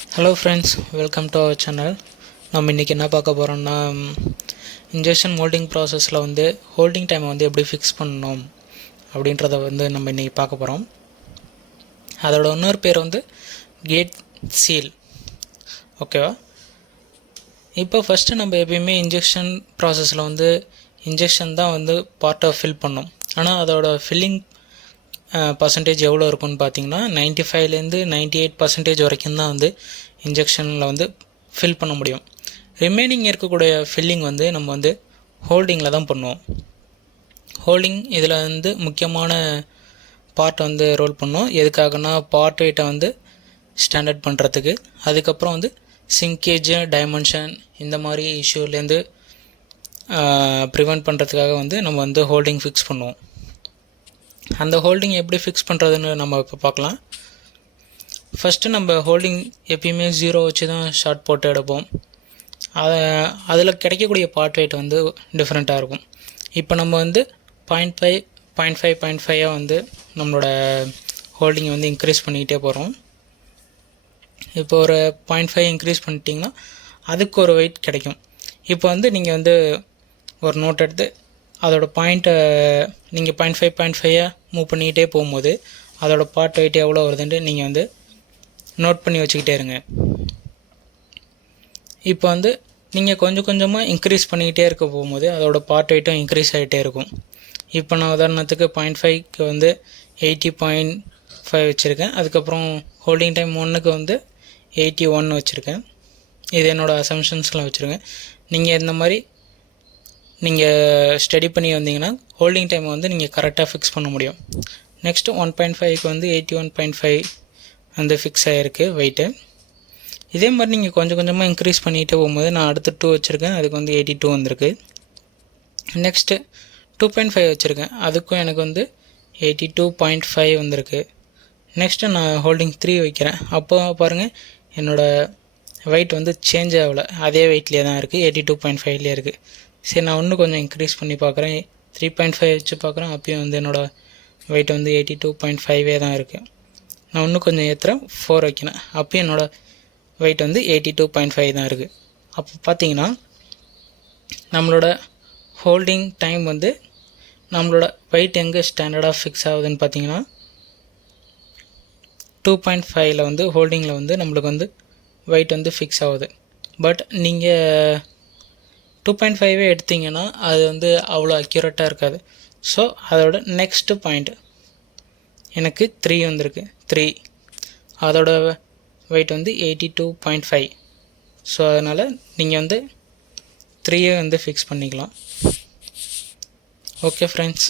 Hello friends, welcome to our channel. நம்ம இன்றைக்கி என்ன பார்க்க போகிறோம்னா, இன்ஜெக்ஷன் மோல்டிங் ப்ராசஸில் வந்து ஹோல்டிங் டைமை வந்து எப்படி ஃபிக்ஸ் பண்ணணும் அப்படின்றத வந்து நம்ம இன்றைக்கி பார்க்க போகிறோம். அதோட இன்னொரு பேர் வந்து கேட் சீல். ஓகேவா? இப்போ ஃபஸ்ட்டு நம்ம எப்பயுமே இன்ஜெக்ஷன் ப்ராசஸில் வந்து இன்ஜெக்ஷன் தான் வந்து பார்ட்டாக ஃபில் பண்ணோம். ஆனால் அதோட ஃபில்லிங் பர்சன்டேஜ் எவ்வளோ இருக்குன்னு பார்த்தீங்கன்னா 95லேருந்து 98% வரைக்கும் தான் வந்து இன்ஜெக்ஷனில் வந்து ஃபில் பண்ண முடியும். ரிமைனிங் இருக்கக்கூடிய ஃபில்லிங் வந்து நம்ம வந்து ஹோல்டிங்கில் தான் பண்ணுவோம். ஹோல்டிங் இதில் வந்து முக்கியமான பார்ட் வந்து ரோல் பண்ணும். எதுக்காகனா பார்ட் வெயிட்டை வந்து ஸ்டாண்டர்ட் பண்ணுறதுக்கு, அதுக்கப்புறம் வந்து சிங்கேஜ், டைமென்ஷன் இந்த மாதிரி இஷ்யூலேருந்து ப்ரிவெண்ட் பண்ணுறதுக்காக வந்து நம்ம வந்து ஹோல்டிங் ஃபிக்ஸ் பண்ணுவோம். அந்த ஹோல்டிங் எப்படி ஃபிக்ஸ் பண்ணுறதுன்னு நம்ம இப்போ பார்க்கலாம். ஃபஸ்ட்டு நம்ம ஹோல்டிங் எப்பயுமே 0 வச்சு தான் ஷார்ட் போட்டு எடுப்போம். அதில் கிடைக்கக்கூடிய பார்ட் வெயிட் வந்து டிஃப்ரெண்ட்டாக இருக்கும். இப்போ நம்ம வந்து 0.5 வந்து நம்மளோட ஹோல்டிங்கை வந்து இன்க்ரீஸ் பண்ணிக்கிட்டே போகிறோம். இப்போ ஒரு 0.5 இன்க்ரீஸ் பண்ணிட்டிங்கன்னா அதுக்கு ஒரு வெயிட் கிடைக்கும். இப்போ வந்து நீங்கள் வந்து ஒரு நோட் எடுத்து அதோட பாயிண்ட்டை நீங்கள் 0.5 மூவ் பண்ணிக்கிட்டே போகும்போது அதோட பார்ட் வெயிட் எவ்வளோ வருதுன்ட்டு நீங்கள் வந்து நோட் பண்ணி வச்சுக்கிட்டே இருங்க. இப்போ வந்து நீங்கள் கொஞ்சம் கொஞ்சமாக இன்க்ரீஸ் பண்ணிக்கிட்டே இருக்க போகும்போது அதோட பார்ட் வெயிட்டும் இன்க்ரீஸ் ஆகிட்டே இருக்கும். இப்போ நான் உதாரணத்துக்கு 0.5க்கு வந்து 80.5 வச்சுருக்கேன். அதுக்கப்புறம் ஹோல்டிங் டைம் 1க்கு வந்து 81 வச்சுருக்கேன். இது என்னோடய அசம்ஷன்ஸ்லாம் வச்சுருக்கேன். நீங்கள் இந்த மாதிரி நீங்கள் ஸ்டடி பண்ணி வந்தீங்கன்னா ஹோல்டிங் டைமை வந்து நீங்கள் கரெக்டாக ஃபிக்ஸ் பண்ண முடியும். நெக்ஸ்ட்டு 1.5க்கு வந்து 81.5 வந்து ஃபிக்ஸ் ஆகிருக்கு வெயிட்டு. இதே மாதிரி நீங்கள் கொஞ்சம் கொஞ்சமாக இன்க்ரீஸ் பண்ணிகிட்டே போகும்போது நான் அடுத்து 2 வச்சுருக்கேன், அதுக்கு வந்து 82 வந்திருக்கு. நெக்ஸ்ட்டு 2.5 வச்சுருக்கேன், அதுக்கும் எனக்கு வந்து 82.5 வந்திருக்கு. நெக்ஸ்ட்டு நான் ஹோல்டிங் 3 வைக்கிறேன். அப்போ பாருங்கள் என்னோடய வெயிட் வந்து சேஞ்ச் ஆகலை, அதே வெயிட்லேயே தான் இருக்குது, 82.5லேயே இருக்குது. சரி, நான் இன்னும் கொஞ்சம் இன்க்ரீஸ் பண்ணி பார்க்குறேன், 3.5 வச்சு பார்க்குறேன். அப்பயும் வந்து என்னோடய வெயிட் வந்து 82.5 தான் இருக்குது. நான் இன்னும் கொஞ்சம் ஏற்றுறேன், 4 வைக்கிறேன். அப்பயும் என்னோடய வெயிட் வந்து 82.5 தான் இருக்குது. அப்போ பார்த்தீங்கன்னா நம்மளோட ஹோல்டிங் டைம் வந்து நம்மளோட வெயிட் எங்கே ஸ்டாண்டர்டாக ஃபிக்ஸ் ஆகுதுன்னு பார்த்தீங்கன்னா 2.5ல் வந்து ஹோல்டிங்கில் வந்து நம்மளுக்கு வந்து வெயிட் வந்து ஃபிக்ஸ் ஆகுது. பட் நீங்கள் 2.5 எடுத்திங்கன்னா அது வந்து அவ்வளோ அக்யூரேட்டாக இருக்காது. ஸோ அதோட நெக்ஸ்ட்டு பாயிண்ட் எனக்கு 3 வந்திருக்கு. 3 அதோட வெயிட் வந்து 82.5. ஸோ அதனால் நீங்கள் வந்து 3 வந்து ஃபிக்ஸ் பண்ணிக்கலாம். Okay friends.